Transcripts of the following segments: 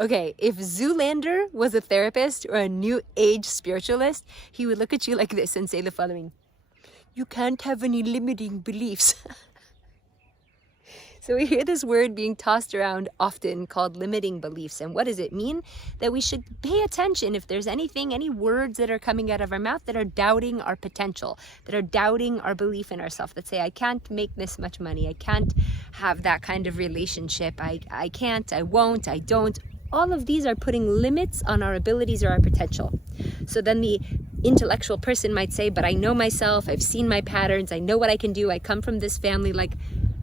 Okay, if Zoolander was a therapist or a new age spiritualist, he would look at you like this and say the following: you can't have any limiting beliefs. So we hear this word being tossed around often called limiting beliefs. And what does it mean? That we should pay attention if there's anything, any words that are coming out of our mouth that are doubting our potential, that are doubting our belief in ourselves, that say, I can't make this much money, I can't have that kind of relationship, I can't, I won't, I don't. All of these are putting limits on our abilities or our potential. So then the intellectual person might say, but I know myself, I've seen my patterns, I know what I can do, I come from this family, like,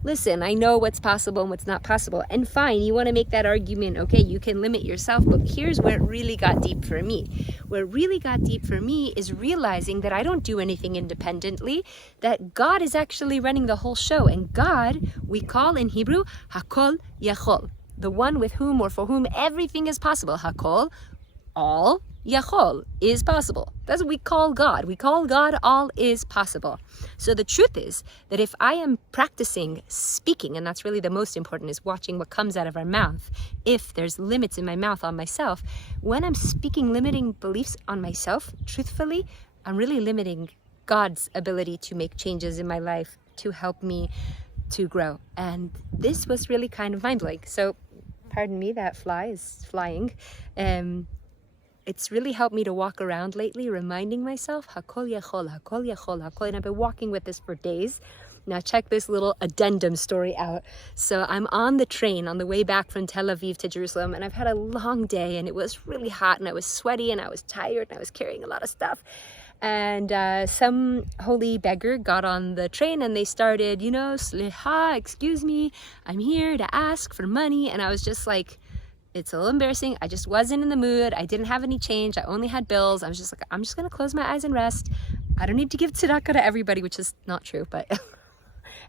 listen, I know what's possible and what's not possible. And fine, you want to make that argument, okay, you can limit yourself, but here's where it really got deep for me. Where it really got deep for me is realizing that I don't do anything independently, that God is actually running the whole show. And God, we call in Hebrew, Hakol Yachol, the one with whom or for whom everything is possible. Hakol, all, Yachol, is possible. That's what we call God. We call God all is possible. So the truth is that if I am practicing speaking, and that's really the most important, is watching what comes out of our mouth. If there's limits in my mouth on myself, when I'm speaking limiting beliefs on myself, truthfully, I'm really limiting God's ability to make changes in my life, to help me to grow. And this was really kind of mind-blowing. So, pardon me, that fly is flying. It's really helped me to walk around lately, reminding myself, Hakol Yachol, Hakol Yachol, Hakol. And I've been walking with this for days. Now check this little addendum story out. So I'm on the train on the way back from Tel Aviv to Jerusalem, and I've had a long day, and it was really hot, and I was sweaty, and I was tired, and I was carrying a lot of stuff. And some holy beggar got on the train, and they started, Sliha, excuse me, I'm here to ask for money. And I was just like, it's a little embarrassing. I just wasn't in the mood. I didn't have any change. I only had bills. I was just like, I'm just going to close my eyes and rest. I don't need to give tzedakah to everybody, which is not true. But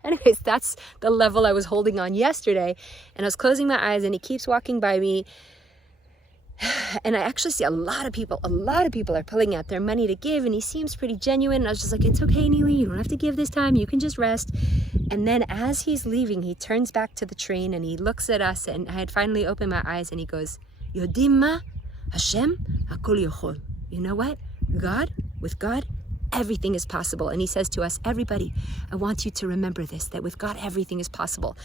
anyways, that's the level I was holding on yesterday. And I was closing my eyes, and he keeps walking by me. And I actually see a lot of people are pulling out their money to give, and he seems pretty genuine. And I was just like, it's okay, Nili, you don't have to give this time, you can just rest. And then as he's leaving, he turns back to the train, and he looks at us, and I had finally opened my eyes, and he goes, Yodima Hashem Hakol Yochol. You know what? With God, everything is possible. And he says to us, everybody, I want you to remember this, that with God, everything is possible.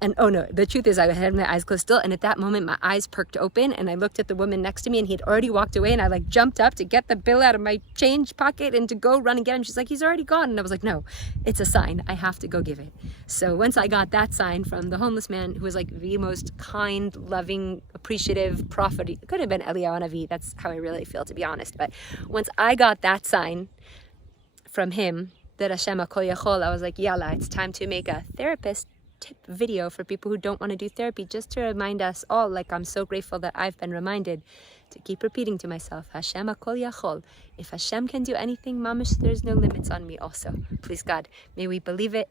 And oh no, the truth is I had my eyes closed still, and at that moment my eyes perked open, and I looked at the woman next to me, and he'd already walked away, and I like jumped up to get the bill out of my change pocket and to go run and get him. She's like, he's already gone. And I was like, no, it's a sign. I have to go give it. So once I got that sign from the homeless man, who was like the most kind, loving, appreciative prophet, it could have been Eliyahu Navi, that's how I really feel, to be honest. But once I got that sign from him, that Hashem Hakol Yachol, I was like, yalla, it's time to make a therapist tip video for people who don't want to do therapy, just to remind us all, like I'm so grateful that I've been reminded to keep repeating to myself, Hashem Hakol Yachol. If Hashem can do anything, mamish, there's no limits on me also. Please God, may we believe it.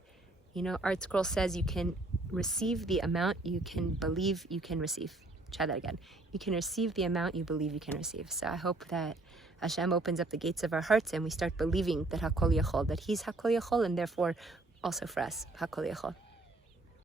Art Scroll says you can receive the amount you can believe you can receive. Try that again. You can receive the amount you believe you can receive. So I hope that Hashem opens up the gates of our hearts, and we start believing that Hakol Yachol, that He's Hakol Yachol, and therefore also for us, Hakol Yachol.